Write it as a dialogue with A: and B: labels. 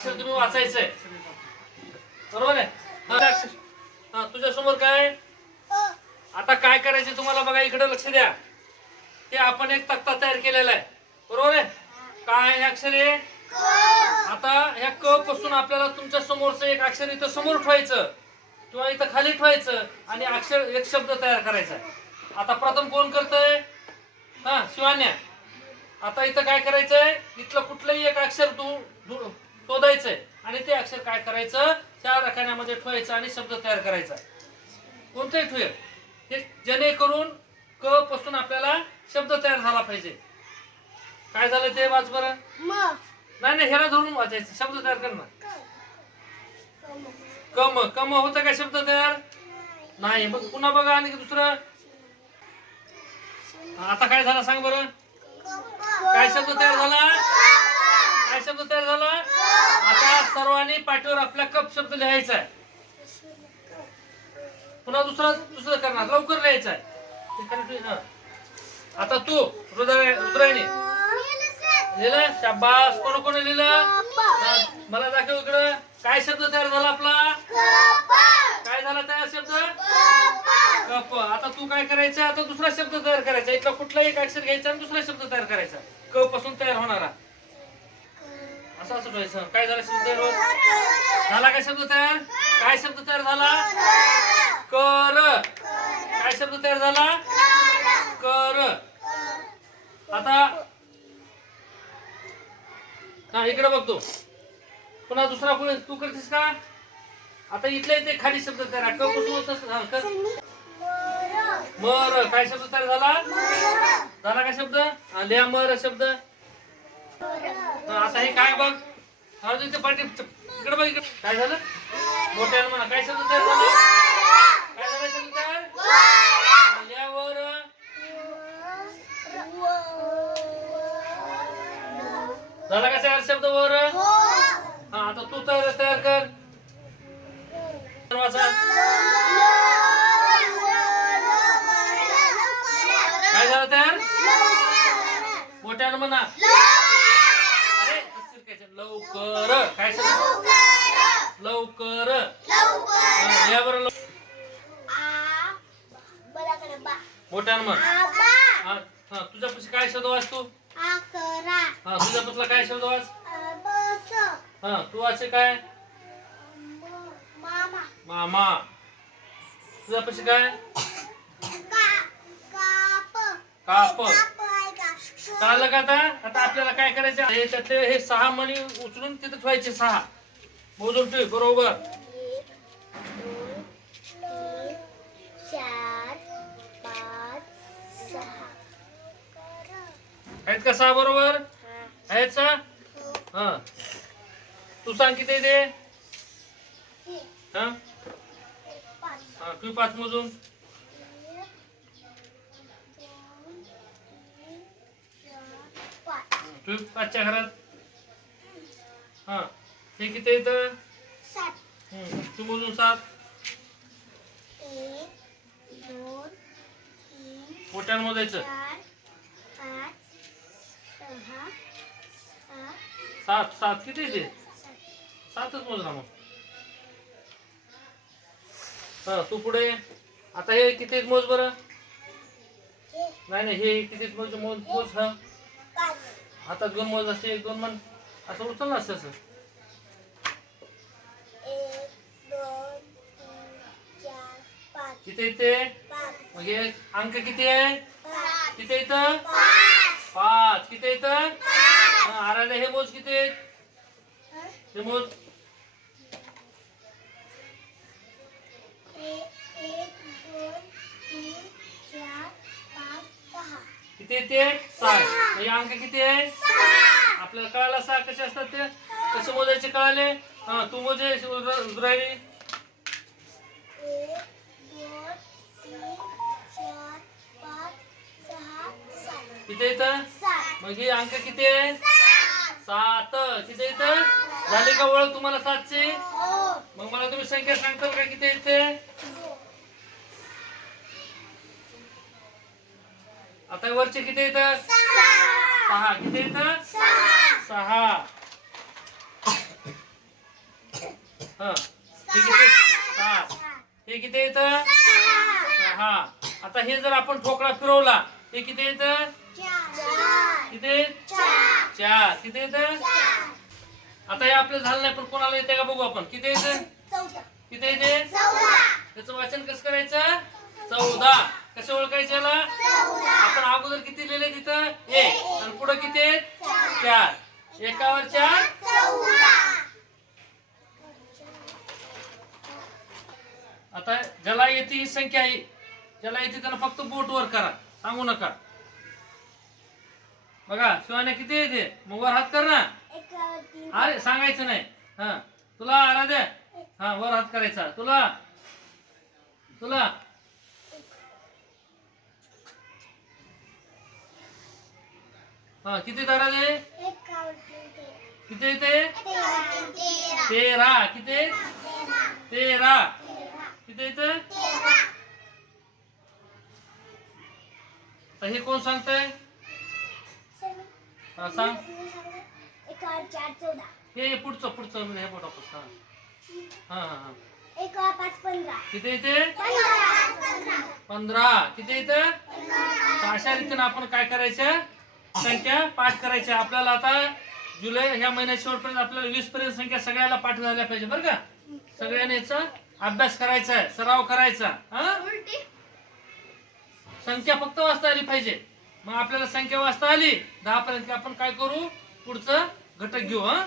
A: अक्षर तुम्ही वाचायचंय. बरोबर आहे? हा, तुझ्या समोर काय? आता काय करायचे तुम्हाला बघा इकडे लक्ष द्या. ते आपण एक तक्ता तयार केलेला आहे. बरोबर आहे? काय हे अक्षर आहे आता ह्या क पासून आपल्याला तुमच्या समोरचं एक अक्षर इथं समोर ठेवायचं. किंवा इथं खाली ठेवायचं आणि अक्षर एक शब्द तयार करायचा आता प्रथम कोण करतंय? हा शिवान्या. आता इथं काय करायचंय? इथलं कुठलंही एक अक्षर तू शोधायचंय. आणि ते अक्षर काय करायचं? चार रखान्यामध्ये ठेवायचं आणि शब्द तयार करायचा. कोणतंही ठेवेल हे जेणेकरून क पासून आपल्याला शब्द तयार झाला पाहिजे. काय झालं ते वाच बरं. नाही नाही ह्याला धरून वाचायचं. शब्द तयार कर ना. कम कम होतं का शब्द तयार? नाही. मग पुन्हा बघा आणि दुसरं. आता काय झालं सांग बरं. काय शब्द तयार झाला? काय शब्द तयार झाला? आता सर्वांनी पाठीवर आपला कप शब्द लिहायचा आहे. पुन्हा दुसरा दुसरं करणार. लवकर लिहायचा आहे. आता तू हृदय रुद्रायने लिहिलं? शाबास. कोण कोण लिहिलं? मला दाखव इकडं. काय शब्द तयार झाला आपला? काय झाला तयार शब्द? कप. आता तू काय करायचं? आता दुसरा शब्द तयार करायचा. इथला कुठलाही एक अक्षर घ्यायचा आणि दुसरा शब्द तयार करायचा. क पासून तयार होणारा. असं असं काय झालं शब्द झाला काय शब्द तयार? काय शब्द तयार झाला? कर. काय शब्द तयार झाला? कर. आता हा इकडे बघतो पुन्हा दुसरा कोणी तू करतेस का? आता इथले इथे खाली शब्द तयार आहे. कर. मर. काय शब्द तयार झाला? झाला काय शब्द? हा, मर शब्द. आता हे काय बघ? हा पार्टी पाठी इकडे बघ इकडे. काय झालं? मोठ्यानं म्हणा काय शब्द तयार झाला काय झालं शब्द तयार वर झाला का तयार शब्द वर? हा आता तू तयार तयार कर. वाचा काय झालं तयार? मोठ्यानं म्हणा अरे तसं काय ते, लवकर काय शब्द लवकर. हा, या बरं लव- मोठ्यानं म्हण हा हा तुझ्यापाशी काय शब्द वाच तू? हा तुझ्यापासला काय शब्द वाच हा तू वाचे काय? मामा. तुझ्यापाशी काय? काप. कळालं का? आता? आता आपल्याला काय करायचं हे त्यातले हे सहा मणी उचलून तिथे ठेवायचे सहा. मोजून ठेव बरोबर.
B: चार पाच सहा
A: आहेत का सहा बरोबर? आहेत सहा? हा. तू सांग किती ते? हा? हा तू पाच मोजून. तू पाचच्या घरात. हा. हे किती येतं हम्म, तू मोजून सात.
B: एक दोन तीन
A: मोठ्यानं मोजायचं.
B: चार पाच सहा सात.
A: सात सात किती येते सातच मोज ना मग. हा तू पुढे आता हे किती मोज बरं? नाही नाही हे किती मोज? मोज मोज हा.
B: पाच.
A: हातात दोन मोज असे एक दोन मन असं उचल ना असं असं.
B: पाच
A: किती येते
B: पाच
A: मग हे अंक किती आहे किती येतं
B: पाच.
A: किती येतं हा, आराला हे मोज किती आहेत? हे मोज. किती येते सहा. म्हणजे अंक किती आहे? आपल्याला कळायला सहा कसे असतात ते? कसे मोजायचे कळाले हा तू मोजे रुद्रायणी. किती येतं मग हे अंक किती आहे? सात. किती येतं झाले का ओळख तुम्हाला सातशे मग मला तुम्ही संख्या सांगताल का किती येते आता वरचे किती येतात
B: सहा.
A: किती येतात
B: सहा
A: सहा. हा. हे किती सात. हे किती येतं सहा आता हे जर आपण ठोकळा फिरवला हे किती येतं? किती चार. किती येतं? आता हे आपलं झालं नाही पण कोणाला येते का बघू आपण? किती येतं? किती येते? त्याचं वाचन कसं करायचं? चौदा. कसं ओळखायचं याला? आपण अगोदर किती लिहिले तिथं? एक. आणि पुढे किती? आहेत? चार. एकावर चार? आता ज्याला येते ही संख्या आहे. ज्याला येते त्याला फक्त बोट वर करा. सांगू नका. बघा शिवाने किती येते? मग वर हात कर ना. अरे सांगायचं नाही. हा. तुला आराध्या? हा वर हात करायचा. तुला? तुला? हा किती आराध्या? किती येते? तेरा. किती? तेरा. किती येते? तर हे कोण सांगतंय? हा सांग.
B: चार चौदा.
A: हे पुढचं पुढचं हे बोट हा. हा हा हा.
B: एक पाच पंधरा.
A: किती येते पंधरा तर अशा रीतीने आपण काय करायचं? संख्या पाठ करायच्या आपल्याला आता जुलै ह्या महिन्यात शेवटपर्यंत आपल्याला वीस पर्यंत संख्या सगळ्याला पाठ झाल्या पाहिजे बरं का? सगळ्यांनी याचा अभ्यास करायचा आहे. सराव करायचा हा? संख्या फक्त वाचता आली पाहिजे. मग आपल्याला संख्या वाचता आली दहा पर्यंत आपण काय करू? पुढचं घटक घेऊ हा?